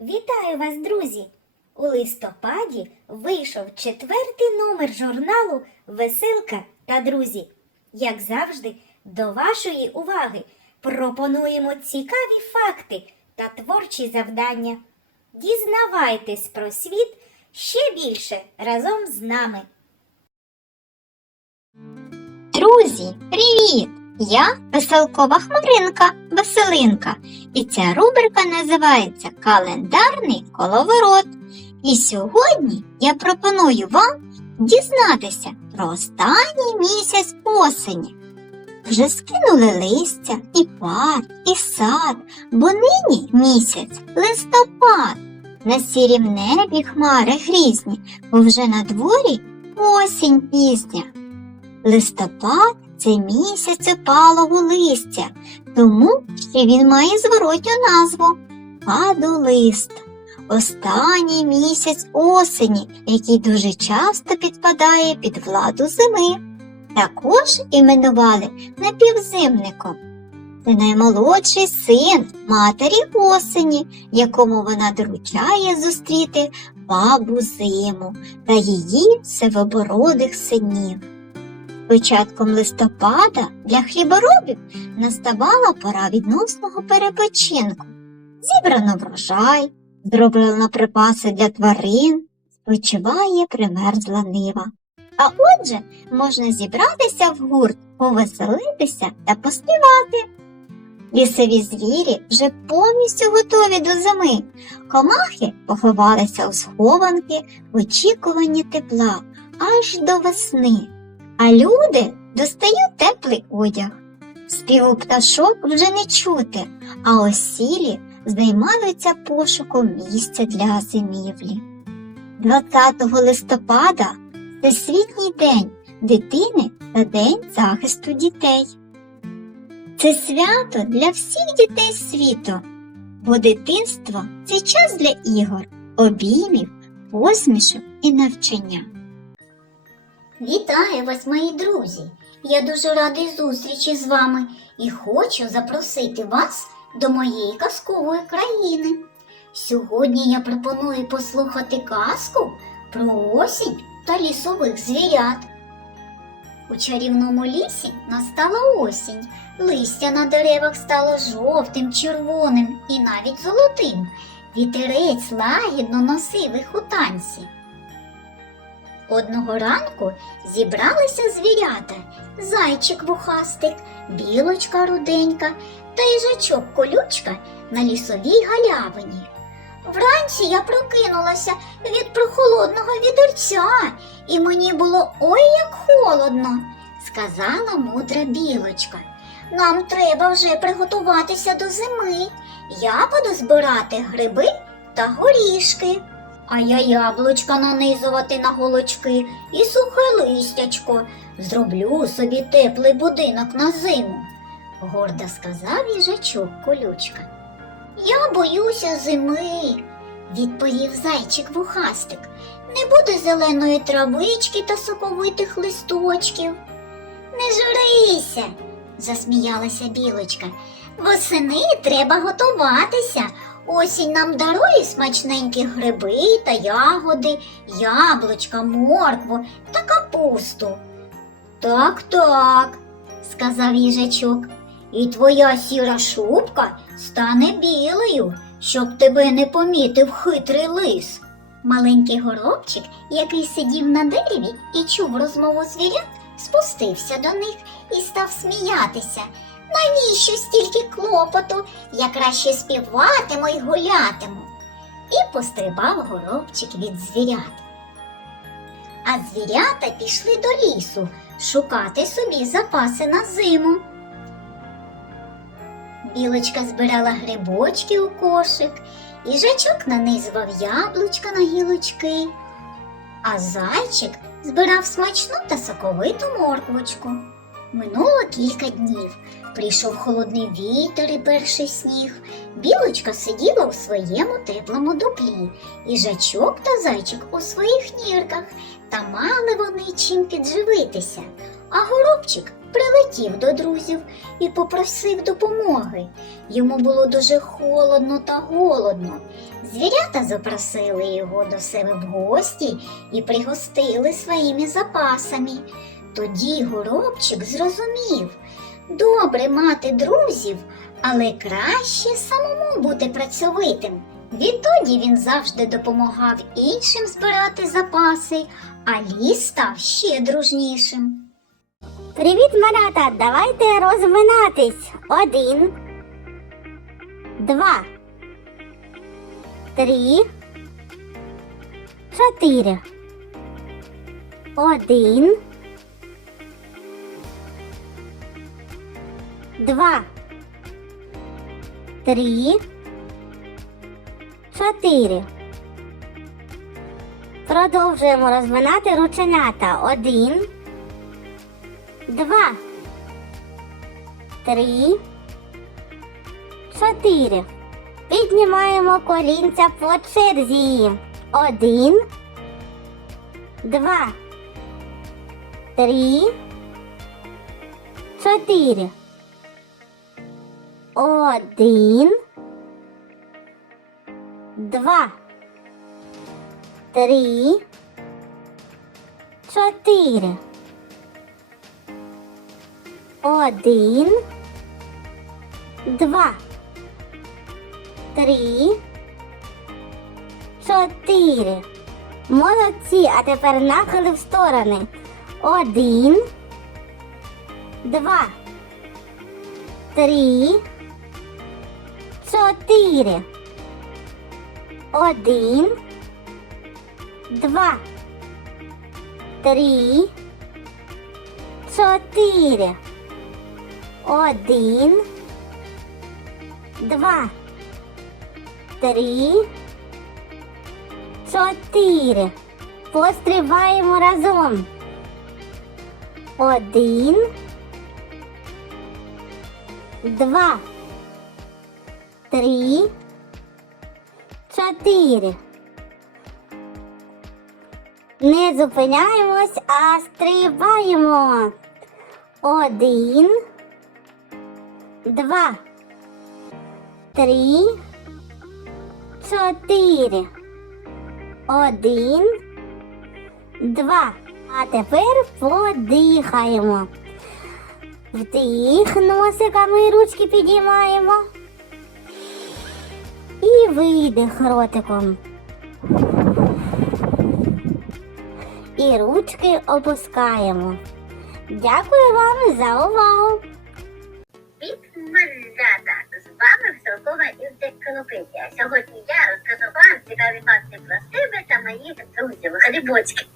Вітаю вас, друзі! У листопаді вийшов четвертий номер журналу Веселка та друзі. Як завжди, до вашої уваги пропонуємо цікаві факти та творчі завдання. Дізнавайтесь про світ ще більше разом з нами. Друзі, привіт! Я веселкова хмаринка Веселинка, і ця рубрика називається Календарний коловорот. І сьогодні я пропоную вам дізнатися про останній місяць осені. Вже скинули листя і парк, і сад, бо нині місяць листопад. На сірім небі хмари грізні, бо вже на дворі осінь пізня. Листопад це місяць опалого листя, тому що він має зворотню назву падолист. Останній місяць осені, який дуже часто підпадає під владу зими. Також іменували напівзимником. Це наймолодший син матері осені, якому вона доручає зустріти бабу зиму та її сивобородих синів. Початком листопада для хліборобів наставала пора відносного перепочинку. Зібрано врожай, зроблено припаси для тварин, спочиває примерзла нива. А отже, можна зібратися в гурт, повеселитися та поспівати. Лісові звірі вже повністю готові до зими. Комахи поховалися у схованки в очікуванні тепла аж до весни а люди достають теплий одяг. Співу пташок вже не чути, а осілі займаються пошуком місця для зимівлі. 20 листопада це світній день дитини та День захисту дітей. Це свято для всіх дітей світу, бо дитинство це час для ігор, обіймів, посмішок і навчання. Вітаю вас, мої друзі! Я дуже радий зустрічі з вами і хочу запросити вас до моєї казкової країни. Сьогодні я пропоную послухати казку про осінь та лісових звірят. У чарівному лісі настала осінь. Листя на деревах стало жовтим, червоним і навіть золотим. Вітерець лагідно носив їх у танці. Одного ранку зібралися звірята зайчик вухастик, білочка руденька та їжачок колючка на лісовій галявині. Вранці я прокинулася від прохолодного вітерця, і мені було ой як холодно, сказала мудра білочка. Нам треба вже приготуватися до зими. Я буду збирати гриби та горішки. А я яблучка нанизувати на голочки і сухе листячко. Зроблю собі теплий будинок на зиму, гордо сказав їжачок колючка. Я боюся зими, відповів зайчик вухастик. Не буде зеленої травички та соковитих листочків. Не журися, засміялася білочка. Восени треба готуватися. Осінь нам дарує смачненькі гриби та ягоди, яблучка, моркву та капусту. Так, так, сказав їжачок, і твоя сіра шубка стане білою, щоб тебе не помітив хитрий лис. Маленький горобчик, який сидів на дереві і чув розмову звірят, спустився до них і став сміятися. Навіщо стільки клопоту? Я краще співатиму й гулятиму. І пострибав горобчик від звірят. А звірята пішли до лісу шукати собі запаси на зиму. Білочка збирала грибочки у кошик, їжачок нанизував яблучка на гілочки, а зайчик збирав смачну та соковиту морквочку. Минуло кілька днів. Прийшов холодний вітер і перший сніг. Білочка сиділа у своєму теплому дуплі, їжачок та зайчик у своїх нірках, та мали вони чим підживитися. А горобчик прилетів до друзів і попросив допомоги. Йому було дуже холодно та голодно. Звірята запросили його до себе в гості і пригостили своїми запасами. Тоді горобчик зрозумів добре мати друзів, але краще самому бути працьовитим. Відтоді він завжди допомагав іншим збирати запаси, а ліс став ще дружнішим. Привіт, малята! Давайте розминатись. Один, два, три, чотири. Один, два, три, чотири. Продовжуємо розминати рученята. Один два, три, чотири. Піднімаємо колінця по черзі. Один, два, три, чотири. Один, два, три, чотири. Один, два, три, чотири. Молодці, а тепер нахили в сторони. Один, два, три, чотири. Один, два, три, чотири. Один, два, три, чотири. Пострибаємо разом. Один, два, три, чотири. Не зупиняємось, а стрибаємо. Один, два, три, чотири. Один, два. А тепер подихаємо. Вдих носиками ручки підіймаємо. І видих ротиком. І ручки опускаємо. Дякую вам за увагу! Малята! З вами Веселкова Інтеколопедія. Сьогодні я розкажу вам цікаві факти про себе та моїх друзів, грибочки.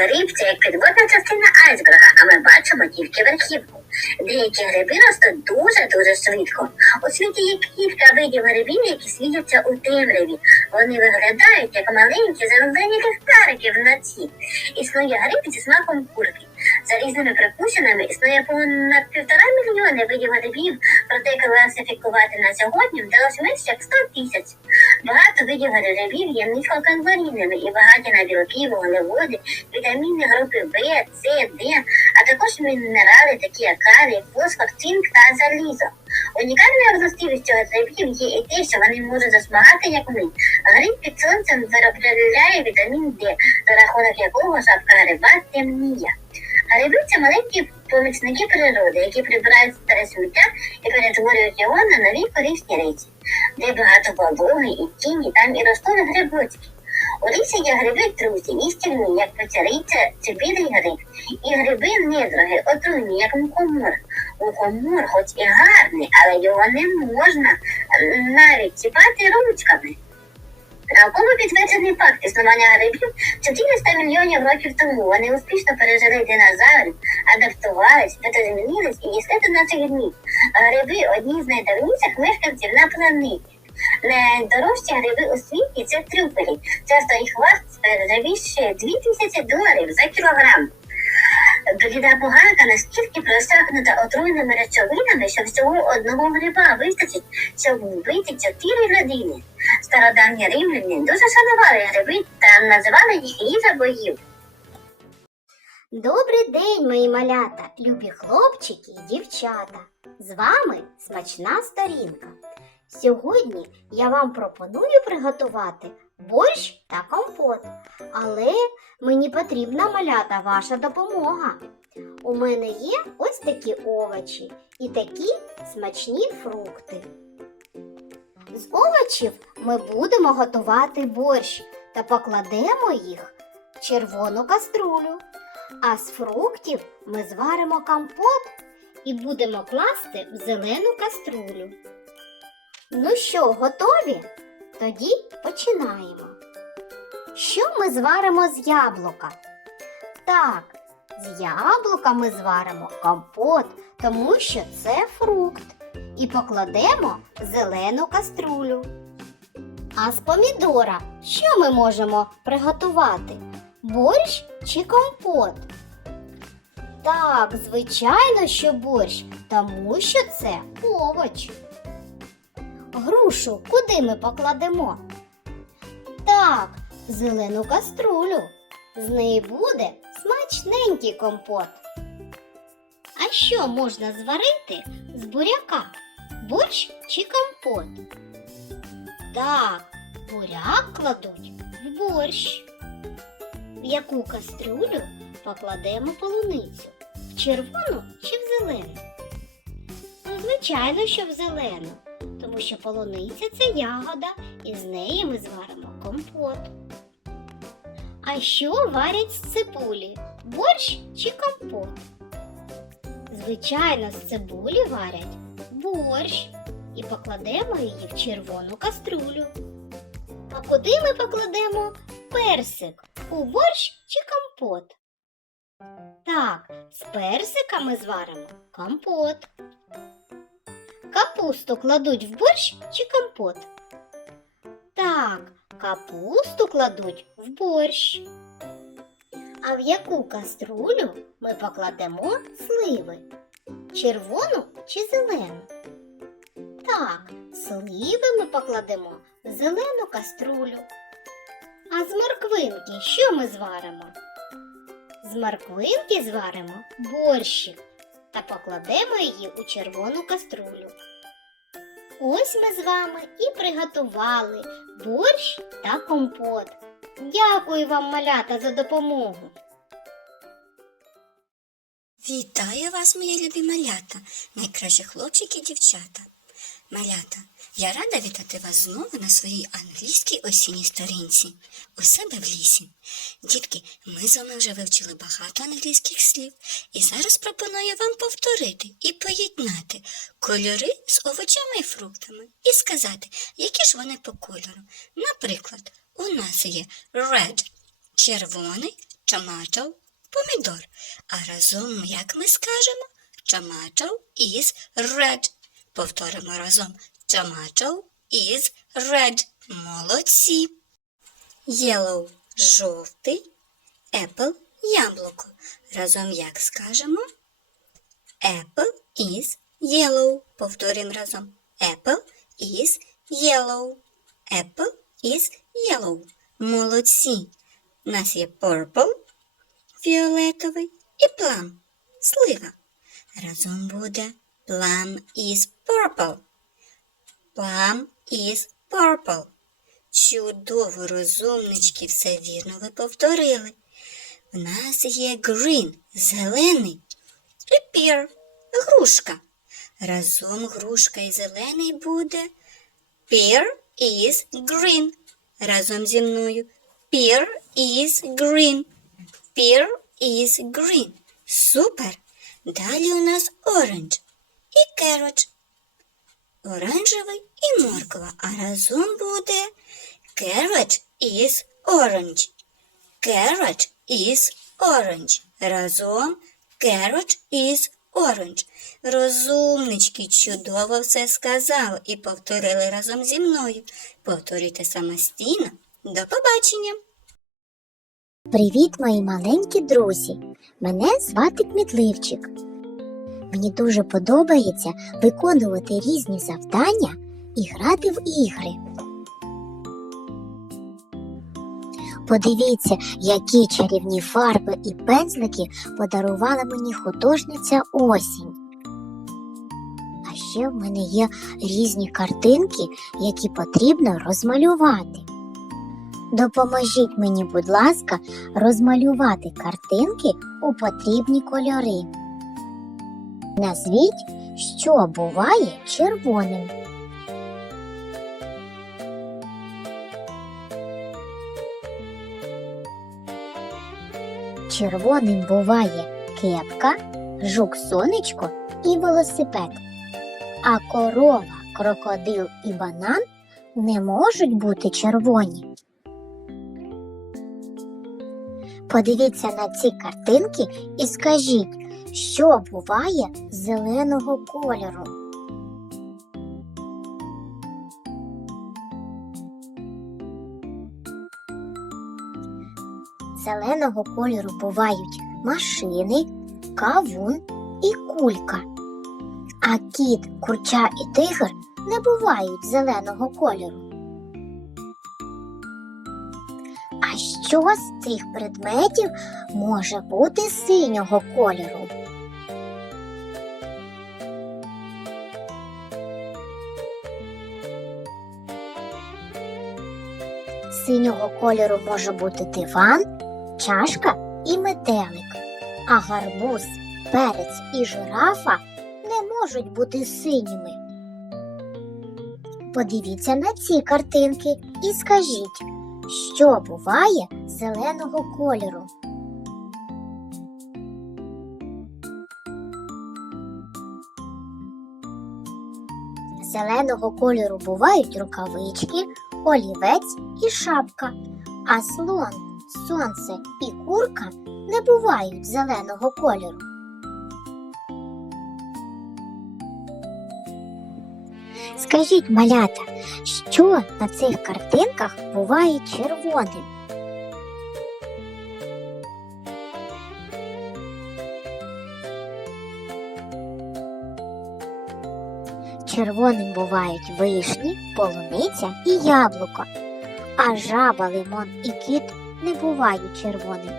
Гриб це як підводна частина айсберга, а ми бачимо тільки верхівку. Деякі гриби ростуть дуже-дуже швидко. У світі є кілька видів грибів, які світяться у темряві. Вони виглядають як маленькі зелені ліхтарики вночі. Існує гриб зі смаком курки. За різними припущеннями існує понад півтора мільйони видів грибів, проте класифікувати на сьогодні вдалося менше як 100 тисяч. Багато видів грибів є низькокалорійними і багаті на білки, вуглеводи, вітаміни групи В, С, Д, а також мінерали, такі як калій, фосфор, цинк та залізо. Унікальною властивістю грибів є і те, що вони можуть засмагати, як ми. Гриб під сонцем виробляє вітамін Д, за рахунок якого шапка гриба темніє. Гриби це маленькі помічники природи, які прибирають старе сміття і перетворюють його на нові корисні речі. Де багато вологи і тіні, там і ростуть грибочки. У лісі є гриби трусі, їстівні, як печериця чи білий гриб, і гриби недроги, отруйні, як мухомор. Мухомор хоч і гарний, але його не можна навіть чіпати ручками. Науково підтверджений факт існування грибів 400 мільйонів років тому. Вони успішно пережили динозаврів, адаптувались, видозмінились і дістати наших днів. Гриби одні з найдавніших мешканців на планеті. Найдорожчі гриби у світі це трюфелі. Часто їх вартість перевищує 2000 доларів за кілограм. Бліда поганка настільки просякнута отруйними речовинами, що всього одного гриба вистачить, щоб вбити 4 людини. Стародавні римляни дуже шанували гриби та називали їх їжа богів. Добрий день, мої малята, любі хлопчики і дівчата. З вами смачна сторінка. Сьогодні я вам пропоную приготувати борщ та компот. Але мені потрібна малята ваша допомога. У мене є ось такі овочі і такі смачні фрукти. З овочів ми будемо готувати борщ та покладемо їх в червону каструлю. А з фруктів ми зваримо компот і будемо класти в зелену каструлю. Ну що, готові? Тоді починаємо. Що ми зваримо з яблука? Так, з яблука ми зваримо компот, тому що це фрукт. І покладемо зелену каструлю. А з помідора що ми можемо приготувати? Борщ чи компот? Так, звичайно, що борщ, тому що це овоч. Грушу куди ми покладемо? Так, в зелену каструлю. З неї буде смачненький компот. А що можна зварити з буряка? Борщ чи компот? Так, буряк кладуть в борщ. В яку кастрюлю покладемо полуницю? В червону чи в зелену? Ну, звичайно, що в зелену, що полуниця це ягода, і з неї ми зваримо компот. А що варять з цибулі? Борщ чи компот? Звичайно, з цибулі варять борщ і покладемо її в червону каструлю. А куди ми покладемо персик? У борщ чи компот? Так, з персика ми зваримо компот. Капусту кладуть в борщ чи компот? Так, капусту кладуть в борщ. А в яку каструлю ми покладемо сливи? Червону чи зелену? Так, сливи ми покладемо в зелену каструлю. А з морквинки що ми зваримо? З морквинки зваримо борщик та покладемо її у червону каструлю. Ось ми з вами і приготували борщ та компот. Дякую вам, малята, за допомогу. Вітаю вас, мої любі малята, найкращі хлопчики і дівчата. Малята, я рада вітати вас знову на своїй англійській осінній сторінці у себе в лісі. Дітки, ми з вами вже вивчили багато англійських слів, і зараз пропоную вам повторити і поєднати кольори з овочами і фруктами і сказати, які ж вони по кольору. Наприклад, у нас є red – червоний, tomato, помідор. А разом, як ми скажемо, tomato is red. Повторимо разом tomato is red. Молодці. Yellow – жовтий, apple – яблуко. Разом як скажемо? Apple is yellow. Повторимо разом. Apple is yellow. Apple is yellow. Молодці. У нас є purple – фіолетовий і plum – слива. Разом буде plum is purple. Plum is purple. Чудово, розумнички, все вірно ви повторили. В нас є green – зелений і pear – грушка. Разом грушка і зелений буде pear is green. Разом зі мною pear is green. Pear is green. Супер. Далі у нас orange і carrot. Оранжевий і морква, а разом буде carrot is orange. Carrot is orange. Разом carrot is orange. Розумнички чудово все сказали і повторили разом зі мною. Повторюйте самостійно. До побачення! Привіт, мої маленькі друзі! Мене звати Кмітливчик. Мені дуже подобається виконувати різні завдання і грати в ігри. Подивіться, які чарівні фарби і пензлики подарувала мені художниця осінь. А ще в мене є різні картинки, які потрібно розмалювати. Допоможіть мені, будь ласка, розмалювати картинки у потрібні кольори. Назвіть, що буває червоним. Червоним буває кепка, жук сонечко і велосипед. А корова, крокодил і банан не можуть бути червоні. Подивіться на ці картинки і скажіть, що буває зеленого кольору. Зеленого кольору бувають машини, кавун і кулька. А кіт, курча і тигр не бувають зеленого кольору. Що з цих предметів може бути синього кольору? Синього кольору може бути диван, чашка і метелик, а гарбуз, перець і жирафа не можуть бути синіми. Подивіться на ці картинки і скажіть, що буває зеленого кольору. Зеленого кольору бувають рукавички, олівець і шапка, а слон, сонце і курка не бувають зеленого кольору. Скажіть, малята, що на цих картинках буває червоним? Червоним бувають вишні, полуниця і яблуко, а жаба, лимон і кіт не бувають червоним.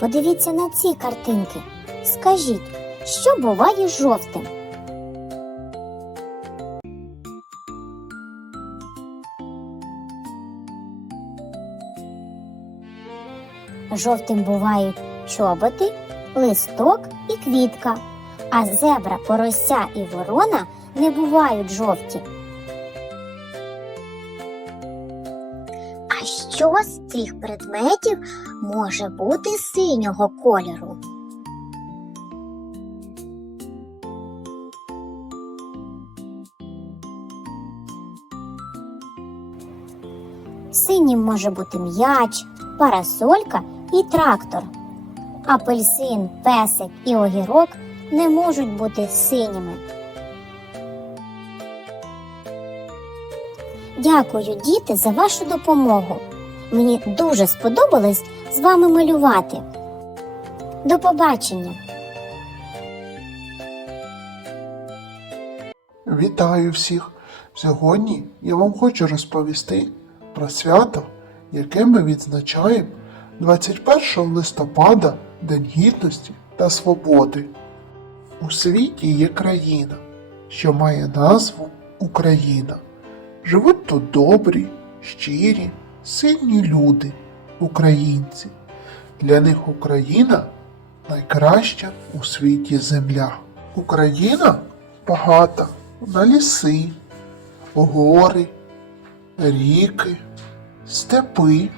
Подивіться на ці картинки. Скажіть, що буває жовтим? Жовтим бувають чоботи, листок і квітка, а зебра, порося і ворона не бувають жовті. А що з цих предметів може бути синього кольору? Синім може бути м'яч, парасолька і трактор. Апельсин, песик і огірок не можуть бути синіми. Дякую, діти, за вашу допомогу. Мені дуже сподобалось з вами малювати. До побачення! Вітаю всіх! Сьогодні я вам хочу розповісти про свято, яке ми відзначаємо 21 листопада, День Гідності та Свободи. У світі є країна, що має назву Україна. Живуть тут добрі, щирі, сильні люди, українці. Для них Україна найкраща у світі земля. Україна багата на ліси, гори, ріки, степи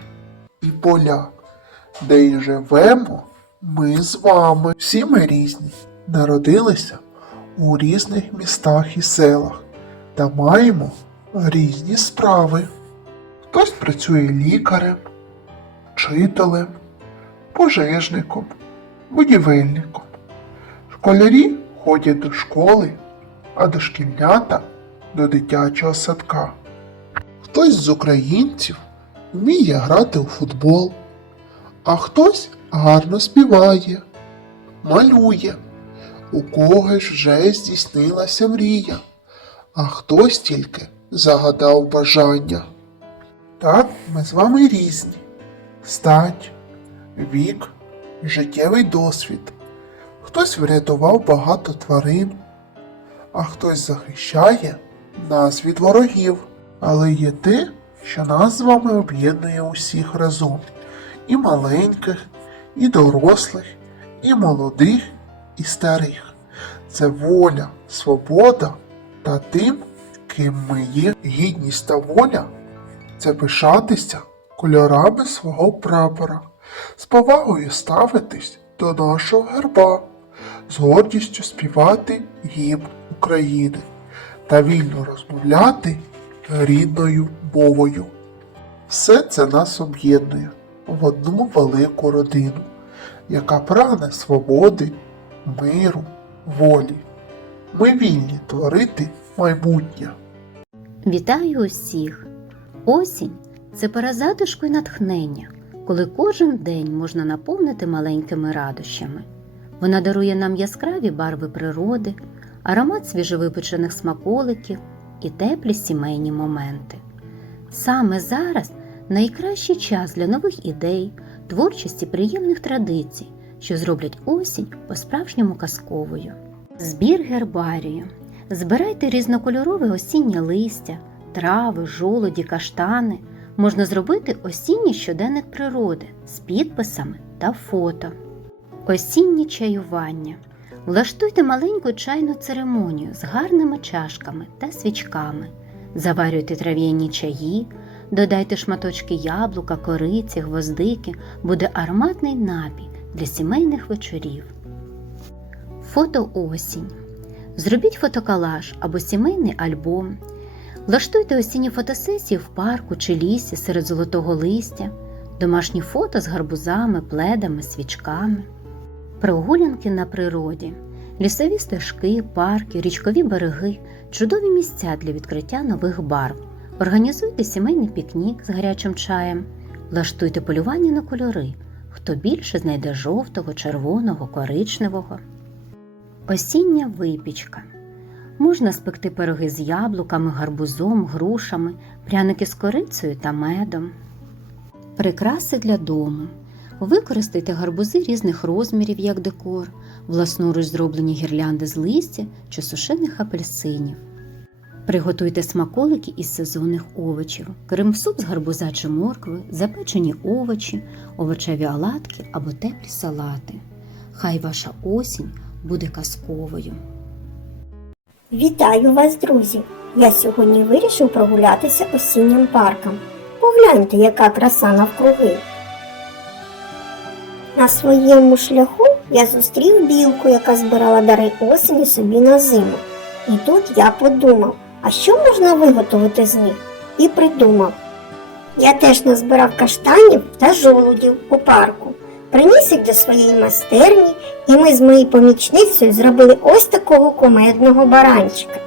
і поля, де й живемо ми з вами. Всі ми різні, народилися у різних містах і селах та маємо різні справи. Хтось працює лікарем, вчителем, пожежником, будівельником. Школярі ходять до школи, а дошкільнята до дитячого садка. Хтось з українців вміє грати у футбол, а хтось гарно співає, малює, у когось вже здійснилася мрія, а хтось тільки загадав бажання. Так, ми з вами різні. Стать, вік, життєвий досвід. Хтось врятував багато тварин, а хтось захищає нас від ворогів. Але є те, що нас з вами об'єднує усіх разом. І маленьких, і дорослих, і молодих, і старих. Це воля, свобода та тим, ким ми є. Гідність та воля це пишатися кольорами свого прапора, з повагою ставитись до нашого герба, з гордістю співати гімн України та вільно розмовляти рідною мовою. Все це нас об'єднує в одну велику родину, яка прагне свободи, миру, волі. Ми вільні творити майбутнє. Вітаю усіх! Осінь це пора затишку і натхнення, коли кожен день можна наповнити маленькими радощами. Вона дарує нам яскраві барви природи, аромат свіжовипечених смаколиків і теплі сімейні моменти. Саме зараз найкращий час для нових ідей, творчості приємних традицій, що зроблять осінь по-справжньому казковою. Збір гербарію. Збирайте різнокольорове осіннє листя, трави, жолоді, каштани. Можна зробити осінній щоденник природи з підписами та фото. Осіннє чаювання. Влаштуйте маленьку чайну церемонію з гарними чашками та свічками. Заварюйте трав'яні чаї, додайте шматочки яблука, кориці, гвоздики, буде ароматний напій для сімейних вечорів. Фото осінь. Зробіть фотоколаж або сімейний альбом. Влаштуйте осінні фотосесії в парку чи лісі серед золотого листя, домашні фото з гарбузами, пледами, свічками, прогулянки на природі, лісові стежки, парки, річкові береги, чудові місця для відкриття нових барв. Організуйте сімейний пікнік з гарячим чаєм, влаштуйте полювання на кольори, хто більше знайде жовтого, червоного, коричневого. Осіння випічка. Можна спекти пироги з яблуками, гарбузом, грушами, пряники з корицею та медом. Прикраси для дому. Використайте гарбузи різних розмірів як декор, власноруч зроблені гірлянди з листя чи сушених апельсинів. Приготуйте смаколики із сезонних овочів, крем-суп з гарбуза чи моркви, запечені овочі, овочеві оладки або теплі салати. Хай ваша осінь буде казковою. Вітаю вас, друзі! Я сьогодні вирішив прогулятися осіннім парком. Погляньте, яка краса навкруги. На своєму шляху я зустрів білку, яка збирала дари осені собі на зиму. І тут я подумав, а що можна виготовити з них? І придумав. Я теж назбирав каштанів та жолудів у парку, приніс їх до своєї майстерні, і ми з моєю помічницею зробили ось такого кумедного баранчика.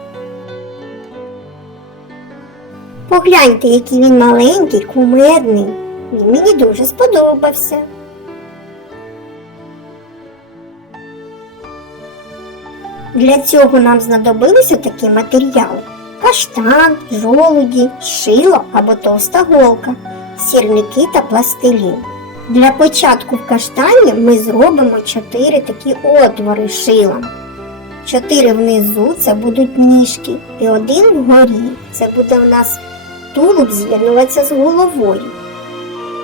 Погляньте, який він маленький, кумедний. Він мені дуже сподобався. Для цього нам знадобилися такі матеріали: каштан, жолуді, шило або товста голка, сірники та пластилін. Для початку в каштані ми зробимо чотири такі отвори шилом. Чотири внизу це будуть ніжки, і один вгорі. Це буде у нас тулуб з'єднуватися з головою.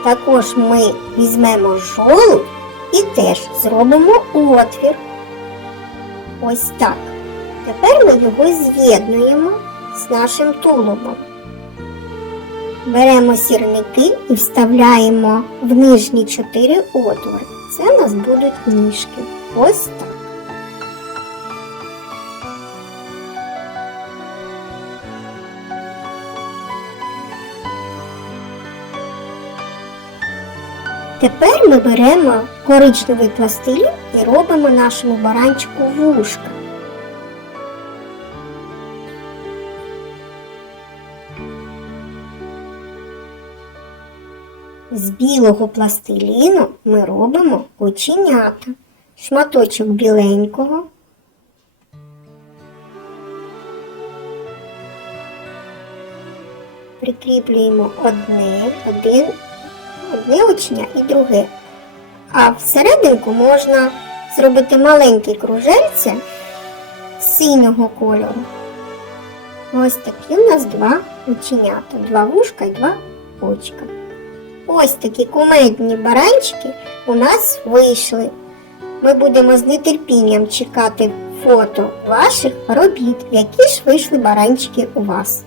Також ми візьмемо жолудь і теж зробимо отвір. Ось так. Тепер ми його з'єднуємо з нашим тулубом. Беремо сірники і вставляємо в нижні чотири отвори. Це у нас будуть ніжки. Ось так. Тепер ми беремо коричневий пластилін і робимо нашому баранчику вушка. З білого пластиліну ми робимо оченята, шматочок біленького, прикріплюємо одне, один, одне очня і друге. А всерединку можна зробити маленькі кружельця синього кольору. Ось такі у нас два оченята, два вушка і два очка. Ось такі кумедні баранчики у нас вийшли. Ми будемо з нетерпінням чекати фото ваших робіт, які ж вийшли баранчики у вас.